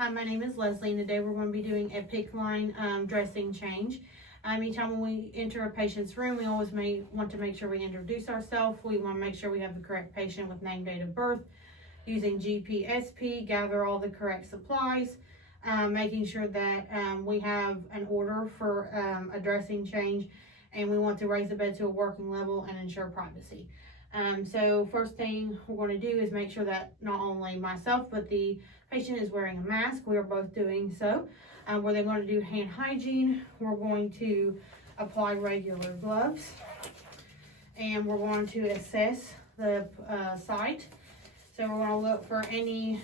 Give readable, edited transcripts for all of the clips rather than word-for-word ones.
Hi, my name is Leslie, and today we're going to be doing a PICC line dressing change. Anytime when we enter a patient's room, we always want to make sure we introduce ourselves. We want to make sure we have the correct patient with name, date of birth, using GPSP, gather all the correct supplies, making sure that we have an order for a dressing change, and we want to raise the bed to a working level and ensure privacy. So first thing we're going to do is make sure that not only myself but the patient is wearing a mask. We are both doing so. We're then going to do hand hygiene. We're going to apply regular gloves, and we're going to assess the site. So we're going to look for any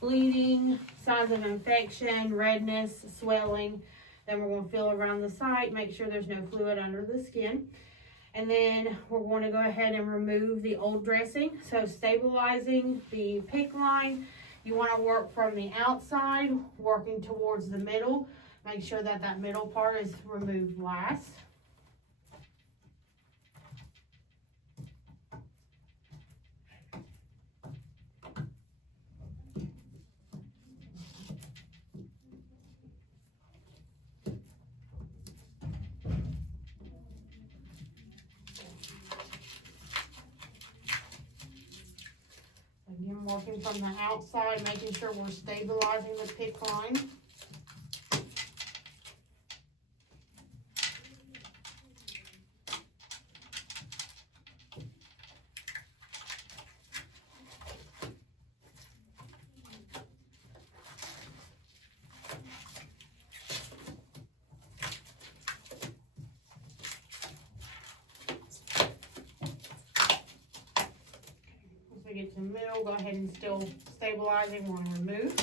bleeding, signs of infection, redness, swelling. Then we're going to feel around the site, make sure there's no fluid under the skin. And then we're going to go ahead and remove the old dressing. So stabilizing the PICC line, you want to work from the outside, working towards the middle. Make sure that that middle part is removed last. Again, working from the outside, making sure we're stabilizing the PICC line. Get to the middle, go ahead and still stabilizing, we're going to remove.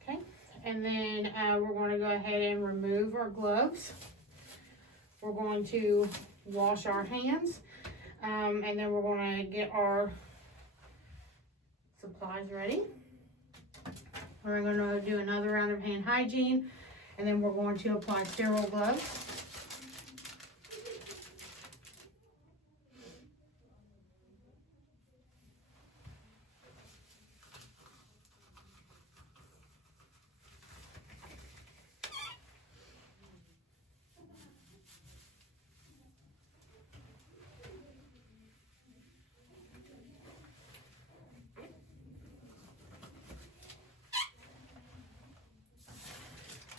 Okay, and then we're going to go ahead and remove our gloves. We're going to wash our hands, and then we're going to get our supplies ready. We're going to do another round of hand hygiene, and then we're going to apply sterile gloves.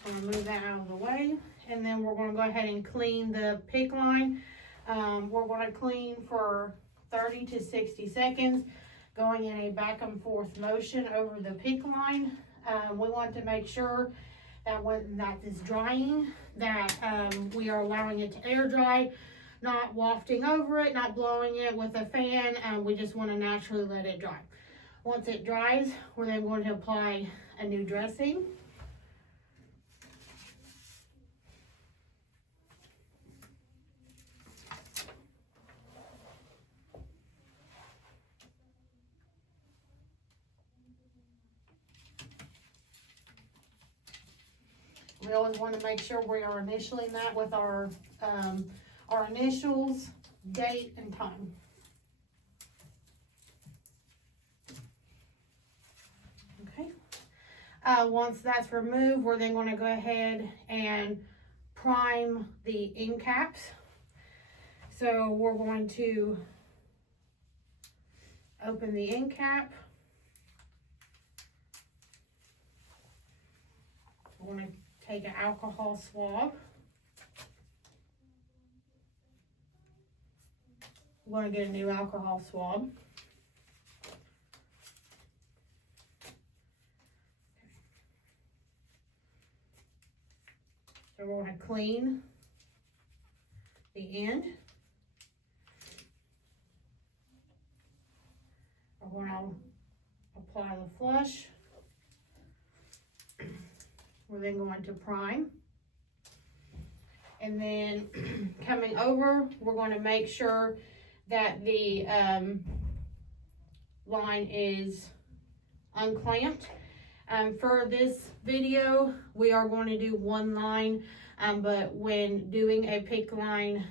I'm gonna move that out of the way, and then we're gonna go ahead and clean the PICC line. We're gonna clean for 30 to 60 seconds, going in a back and forth motion over the PICC line. We want to make sure that when that is drying, that we are allowing it to air dry, not wafting over it, not blowing it with a fan. We just want to naturally let it dry. Once it dries, we're then going to apply a new dressing. We always want to make sure we are initialing that with our initials, date, and time. Okay. Once that's removed, we're then going to go ahead and prime the end caps. So we're going to open the end cap. We're going to take an alcohol swab. We're going to get a new alcohol swab. So we're going to clean the end. We're going to apply the flush. We're then going to prime. And then coming over, we're going to make sure that the line is unclamped. For this video, we are going to do one line, but when doing a PICC line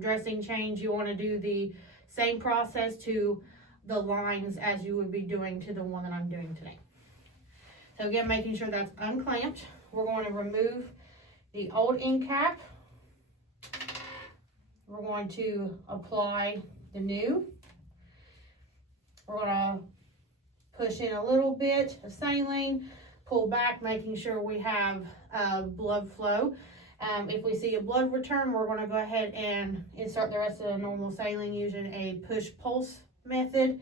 dressing change, you want to do the same process to the lines as you would be doing to the one that I'm doing today. So again, making sure that's unclamped. We're going to remove the old end cap. We're going to apply the new. We're going to push in a little bit of saline, pull back, making sure we have blood flow. If we see a blood return, we're going to go ahead and insert the rest of the normal saline using a push-pulse method.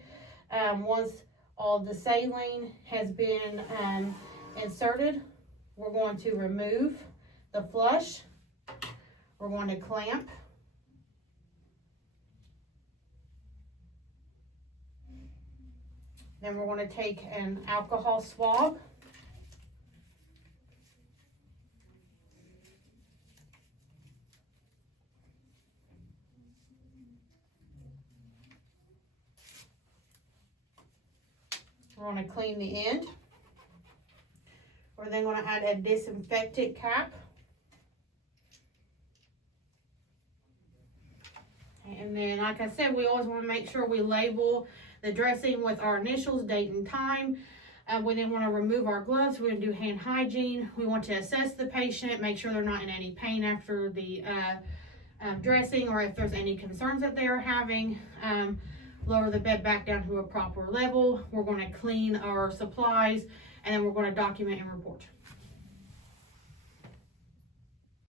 Once all the saline has been inserted, we're going to remove the flush. We're going to clamp. Then we're going to take an alcohol swab. We're going to clean the end. We're then going to add a disinfectant cap. And then, like I said, we always want to make sure we label the dressing with our initials, date and time. We then want to remove our gloves. We're going to do hand hygiene. We want to assess the patient, make sure they're not in any pain after the dressing, or if there's any concerns that they are having. Lower the bed back down to a proper level. We're going to clean our supplies, and then we're going to document and report.